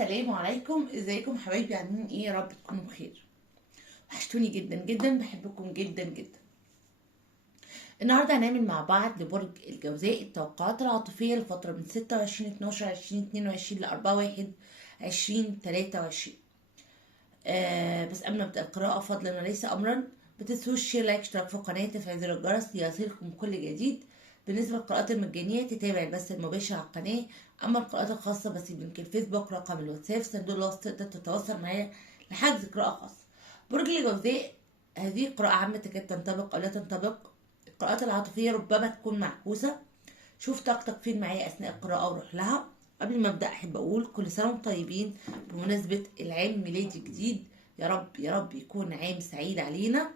السلام عليكم، ازيكم حبايبي؟ عاملين ايه؟ يا رب تكونوا بخير. وحشتوني جدا جدا، بحبكم جدا جدا. النهارده هنعمل مع بعض لبرج الجوزاء التوقعات العاطفيه لفتره من 26/12/2022 ل 4/1/2023. بس قبل ما ابدا القراءه فضلا وليس امرا، متنسوش شير، لايك، اشتراك في القناه، تفعيل زر الجرس ليصلكم كل جديد. بالنسبه للقراءات المجانيه تتابع البث المباشر على القناه، اما القراءات الخاصه بسيب لينك الفيسبوك، رقم الواتساب، صندوق الوصف، تقدر تتواصل معايا لحجز قراءه خاصه. برج الجوزاء، هذه قراءه عامه تكاد تنطبق او لا تنطبق. القراءات العاطفيه ربما تكون معكوسه. شوف طاقتك فين معايا اثناء القراءه وروح لها. قبل ما ابدا احب اقول كل سنه وانتم طيبين بمناسبه العام الميلادي الجديد. يا رب يا رب يكون عام سعيد علينا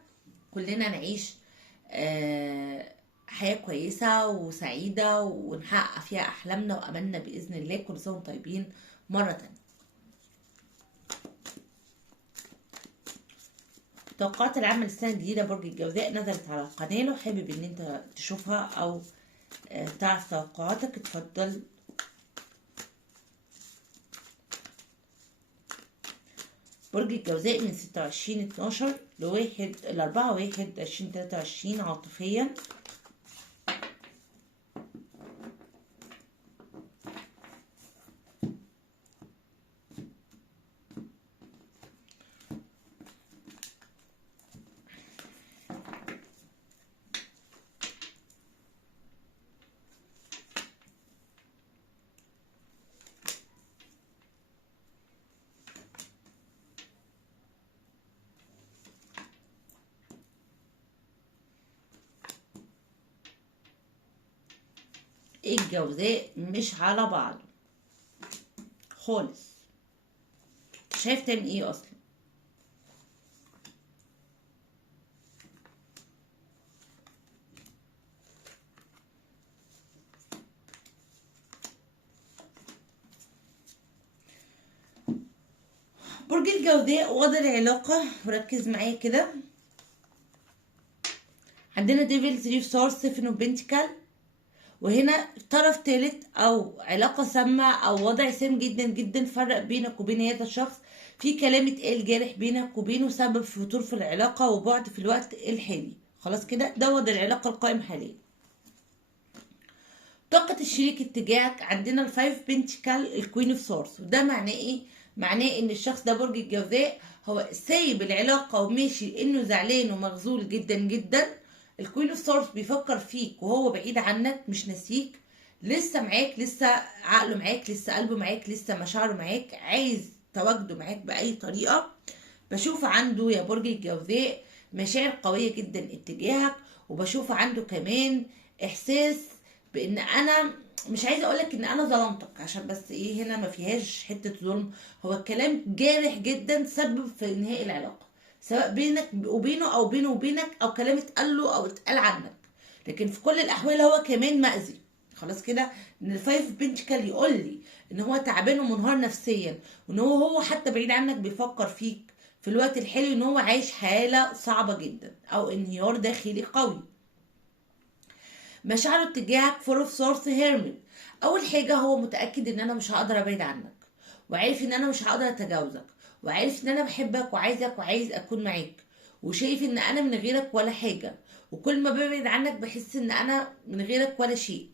كلنا، نعيش حياه كويسه وسعيده ونحقق فيها احلامنا واملنا باذن الله. كل سنه وانتم طيبين مره تانية. توقعات العام للسنه الجديده برج الجوزاء نزلت على القناه، لو حابب ان انت تشوفها او تعرف توقعاتك اتفضل. برج الجوزاء من 26/12 ل 4/1/2023 عاطفيا. الجوزاء مش على بعضه خالص. شايف تعمل ايه اصلا؟ برج الجوزاء وضع العلاقة، ركز معايا كده. عندنا ديفل 3 سورس 7 اوف بنتيكل، وهنا طرف ثالث او علاقة سامة او وضع سام جدا جدا فرق بينك وبين هذا الشخص. في كلام اتقال جارح بينك وبينه سبب فتور في العلاقة وبعد في الوقت الحالي. خلاص كده، ده وضع العلاقة القائم حاليا. طاقة الشريك اتجاهك، عندنا الفايف بنتيكل الكوين اوف سورس، وده معناه ايه؟ معناه ان الشخص ده برج الجوزاء هو سايب العلاقة وماشي انه زعلان ومغزول جدا جدا. الكوين اوف سورس بيفكر فيك وهو بعيد عنك، مش ناسيك، لسه معاك، لسه عقله معاك، لسه قلبه معاك، لسه مشاعره معاك، عايز تواجده معاك بأي طريقة. بشوف عنده يا برج الجوزاء مشاعر قوية جدا اتجاهك، وبشوف عنده كمان احساس بان انا مش عايزه اقولك ان انا ظلمتك، عشان بس ايه، هنا ما فيهاش حته ظلم. هو الكلام جارح جدا سبب في انهاء العلاقه، سواء بينك وبينه او بينه وبينك او كلام اتقال له او اتقال عنك، لكن في كل الاحوال هو كمان مأذي. خلاص كده، ان الفايف بنتكل يقول لي ان هو تعبان ومنهار نفسيا، وان هو حتى بعيد عنك بيفكر فيك في الوقت الحالي، ان هو عايش حاله صعبه جدا او انهيار داخلي قوي. مشاعره اتجاهك فور اوف سورس هيرمن. اول حاجه هو متاكد ان انا مش هقدر ابعد عنك، وعارف ان انا مش هقدر اتجاوزك، وعارف ان انا بحبك وعايزك وعايز اكون معاك، وشايف ان انا من غيرك ولا حاجه، وكل ما ببعد عنك بحس ان انا من غيرك ولا شيء.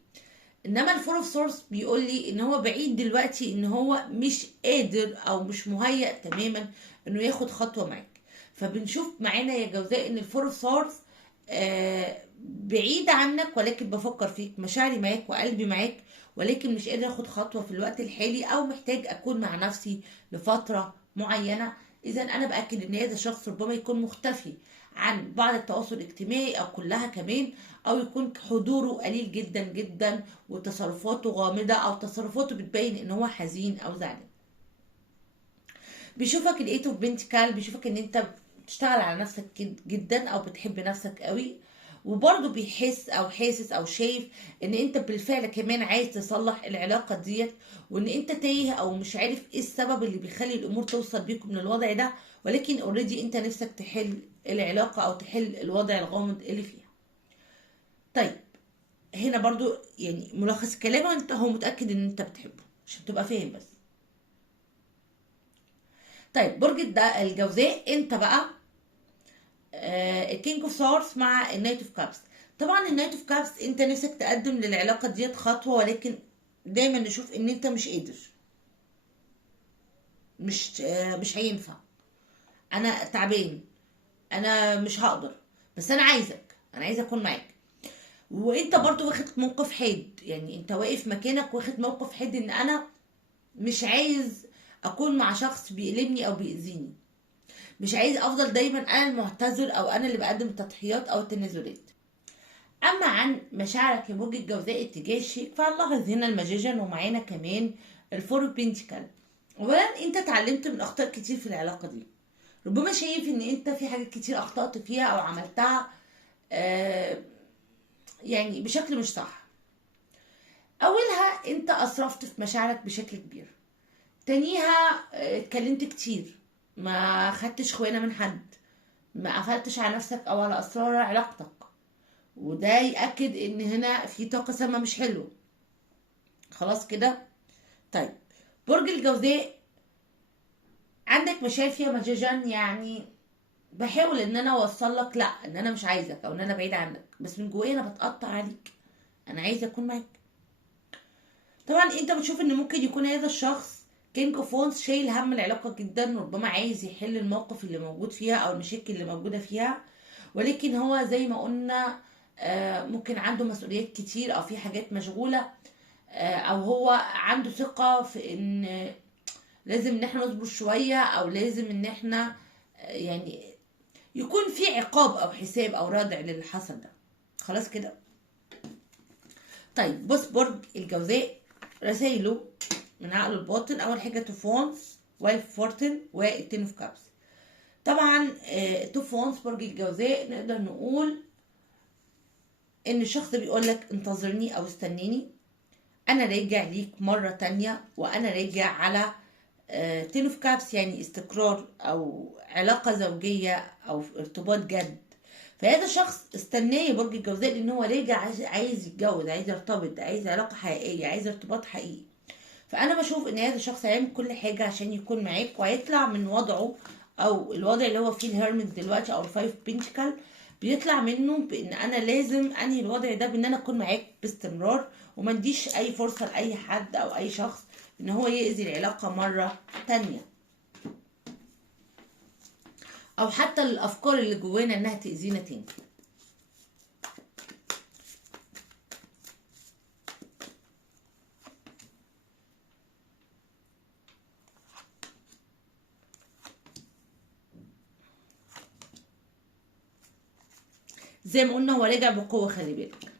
انما الفور اوف سورس بيقول لي ان هو بعيد دلوقتي، ان هو مش قادر او مش مهيأ تماما انه ياخد خطوه معاك. فبنشوف معانا يا جوزاء ان الفور اوف سورس بعيد عنك، ولكن بفكر فيك، مشاعري معاك وقلبي معاك، ولكن مش قادر اخد خطوه في الوقت الحالي، او محتاج اكون مع نفسي لفتره معينه. اذا انا باكد ان هذا الشخص ربما يكون مختفي عن بعض التواصل الاجتماعي او كلها كمان، او يكون حضوره قليل جدا جدا وتصرفاته غامضه، او تصرفاته بتبين ان هو حزين او زعلان. بيشوفك الايت اوف بنتكال، بيشوفك ان انت بتشتغل على نفسك جدا او بتحب نفسك قوي، وبرضه بيحس او حاسس او شايف ان انت بالفعل كمان عايز تصلح العلاقه ديت، وان انت تايه او مش عارف ايه السبب اللي بيخلي الامور توصل بيكم من الوضع ده، ولكن اوريدي انت نفسك تحل العلاقه او تحل الوضع الغامض اللي فيها. طيب، هنا برضو يعني ملخص كلامه، انت هو متاكد ان انت بتحبه عشان تبقى فاهم بس. طيب برج الجوزاء، انت بقى الكينج اوف سورس مع النايت اوف كابس. طبعا النايت اوف كابس انت نفسك تقدم للعلاقه ديت خطوه، ولكن دايما نشوف ان انت مش قادر، مش هينفع، انا تعبان، انا مش هقدر، بس انا عايزك، انا عايزه اكون معاك. وانت برضو واخد موقف حاد، يعني انت واقف مكانك واخد موقف حاد ان انا مش عايز اكون مع شخص بيألمني او بيأذيني، مش عايز افضل دايما انا المعتذر او انا اللي بقدم التضحيات او التنازلات. اما عن مشاعرك يا برج الجوزاء اتجاه الشيك، فهنلاحظ هنا الماجيجن ومعانا كمان الفور بنتيكل. اولا انت اتعلمت من اخطاء كتير في العلاقه دي، ربما شايف ان انت في حاجات كتير اخطأت فيها او عملتها آه يعني بشكل مش صح. اولها انت اسرفت في مشاعرك بشكل كبير. تانيها اتكلمت كتير، ما خدتش خوانه من حد، ما قفلتش على نفسك او على اسرار علاقتك، وده يأكد ان هنا في طاقة سامة مش حلوة. خلاص كده. طيب برج الجوزاء عندك مشاعر فيها مجاجان، يعني بحاول ان انا اوصل لك لا ان انا مش عايزك او ان انا بعيد عنك، بس من جوايا انا بتقطع عليك، انا عايزه اكون معاك. طبعا انت بتشوف ان ممكن يكون هذا الشخص كينج اوف وونز شايل هم العلاقه جدا، ربما عايز يحل الموقف اللي موجود فيها او المشاكل اللي موجوده فيها، ولكن هو زي ما قلنا ممكن عنده مسؤوليات كتير او في حاجات مشغوله، او هو عنده ثقه في ان لازم ان احنا نصبر شويه، او لازم ان احنا يعني يكون في عقاب او حساب او ردع للي حصل ده. خلاص كده. طيب بص برج الجوزاء رسايله من عقله الباطن، اول حاجه تو فونس وايف فورتن والتين اوف كابس. طبعا تو فونس برج الجوزاء نقدر نقول ان الشخص بيقول لك انتظرني او استنيني، انا راجع ليك مرة تانية، وانا راجع على تين اوف كابس يعني استقرار او علاقة زوجية او ارتباط جد. فهذا شخص استناه برج الجوزاء لان هو راجع عايز يتجوز، عايز يرتبط، عايز علاقة حقيقية، عايز ارتباط حقيقي. فانا بشوف ان هذا الشخص هيعمل كل حاجة عشان يكون معاك وهيطلع من وضعه او الوضع اللي هو فيه الهيرمنت دلوقتي او الفايف بنتكل، بيطلع منه بان انا لازم انهي الوضع ده بان انا اكون معاك باستمرار، وما نديش اي فرصة لاي حد او اي شخص ان هو يأذي العلاقة مرة تانية، او حتى الافكار اللي جوانا انها تأذينا تاني. زي ما قلنا هو راجع بقوة، خلي بالك.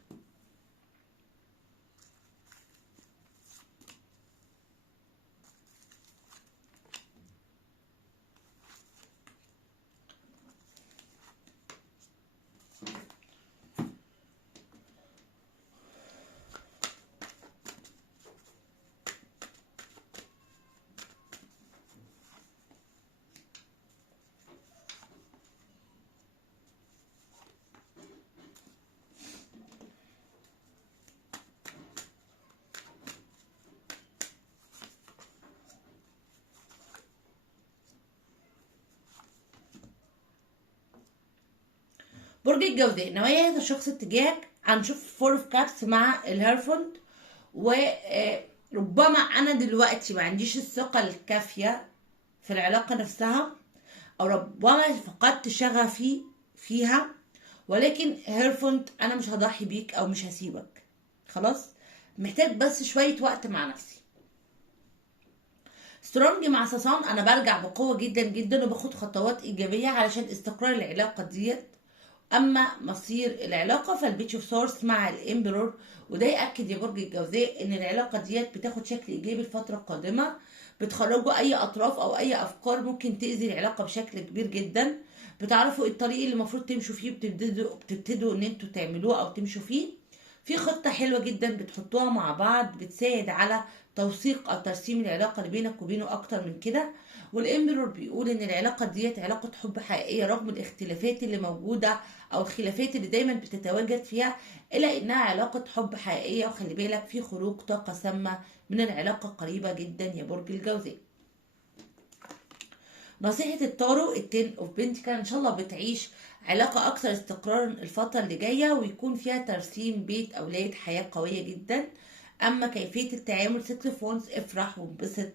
برج الجوزاء نوايا هذا الشخص اتجاهك، هنشوف فور اوف كابس مع الهيرفونت، وربما انا دلوقتي ما عنديش الثقة الكافية في العلاقة نفسها، او ربما فقدت شغفي فيها، ولكن هيرفونت انا مش هضحي بيك او مش هسيبك. خلاص، محتاج بس شوية وقت مع نفسي. سترونج مع ساسان انا برجع بقوة جدا جدا وباخد خطوات ايجابية علشان استقرار العلاقة ديت. اما مصير العلاقه فالبيتش اوف سورس مع الامبرور، وده ياكد يا برج الجوزاء ان العلاقه ديت بتاخد شكل ايجابي الفتره القادمه، بتخرجوا اي اطراف او اي افكار ممكن تاذي العلاقه بشكل كبير جدا، بتعرفوا الطريق اللي المفروض تمشوا فيه، بتبتدوا ان انتوا تعملوه او تمشوا فيه. في خطه حلوه جدا بتحطوها مع بعض بتساعد على توثيق او ترسيم العلاقه اللي بينك وبينه اكتر من كده. والامبرور بيقول ان العلاقه ديت علاقه حب حقيقيه رغم الاختلافات اللي موجوده او الخلافات اللي دايما بتتواجد فيها، الا انها علاقه حب حقيقيه. وخلي بالك في خروج طاقه سامه من العلاقه قريبه جدا يا برج الجوزاء. نصيحة التارو التين اوف بنتكل ان شاء الله بتعيش علاقة اكثر استقرارا الفترة اللي جاية، ويكون فيها ترسيم بيت اولاد، حياة قوية جدا. اما كيفية التعامل 6 فونز، افرح وانبسط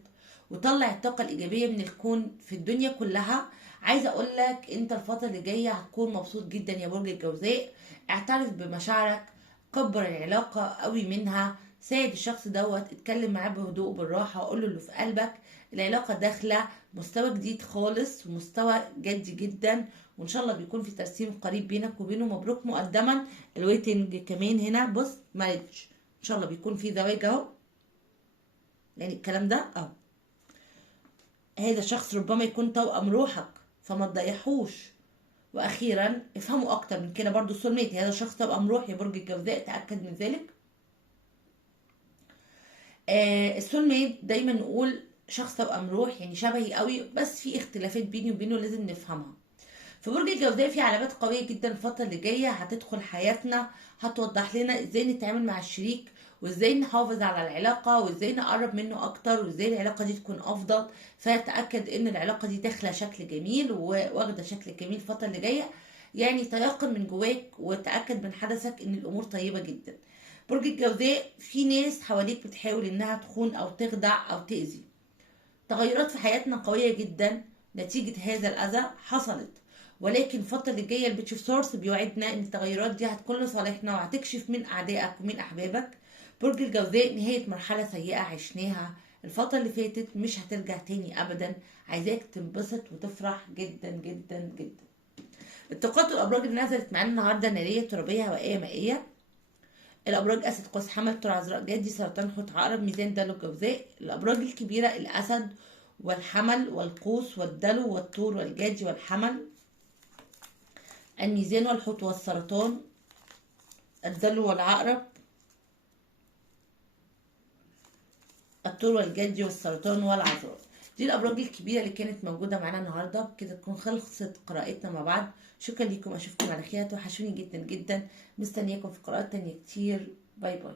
وطلع الطاقة الايجابية من الكون في الدنيا كلها. عايزة اقول لك انت الفترة اللي جاية هتكون مبسوط جدا يا برج الجوزاء. اعترف بمشاعرك، كبر العلاقة قوي منها، ساعد الشخص دوت، اتكلم معاه بهدوء وبالراحة وقول له اللي في قلبك. العلاقة داخلة مستوى جديد خالص ومستوى جدي جدا، وان شاء الله بيكون في ترسيم قريب بينك وبينه. مبروك مقدما. الويتنج كمان هنا بص مارج، ان شاء الله بيكون في زواج اهو، يعني الكلام ده اهو. هذا الشخص ربما يكون توأم روحك فما تضيعهوش. واخيرا افهموا اكتر من كده برضو السولميت، هذا الشخص توأم روح يا برج الجوزاء، تأكد من ذلك. السولميت دايما نقول شخص توأم روح، يعني شبهي قوي بس في اختلافات بيني وبينه لازم نفهمها. في برج الجوزاء في علامات قوية جدا الفترة اللي جاية هتدخل حياتنا، هتوضح لنا ازاي نتعامل مع الشريك، وازاي نحافظ على العلاقة، وازاي نقرب منه اكتر، وازاي العلاقة دي تكون افضل. فتأكد ان العلاقة دي داخلة شكل جميل وواخدة شكل جميل الفترة اللي جاية. يعني تيقن من جواك وتأكد من حدثك ان الامور طيبة جدا. برج الجوزاء في ناس حواليك بتحاول انها تخون او تخدع او تأذي. تغيرات في حياتنا قوية جدا نتيجة هذا الأذى حصلت، ولكن الفترة اللي جاية البيتش اوف سورس بيوعدنا ان التغيرات دي هتكون لصالحنا وهتكشف من أعدائك ومن أحبابك. برج الجوزاء نهاية مرحلة سيئة عشناها الفترة اللي فاتت مش هترجع تاني أبدا. عايزاك تنبسط وتفرح جدا جدا جدا. الطاقات والأبراج اللي نزلت معانا النهاردة نارية، ترابية، هوائية، مائية. الابراج اسد، قوس، حمل، طور، عذراء، جدي، سرطان، حوت، عقرب، ميزان، دلو، الجوزاء. الابراج الكبيره الاسد والحمل والقوس والدلو والطور والجدي والحمل. الميزان والحوت والسرطان، الدلو والعقرب، الطور والجدي والسرطان والعذراء. دي الابراج الكبيره اللي كانت موجوده معانا النهارده. بكده تكون خلصت قراءتنا مع بعض. شكرا لكم، اشوفكم على خير، توحشوني جدا جدا. مستنياكم في قراءات تانية كتير. باي باي.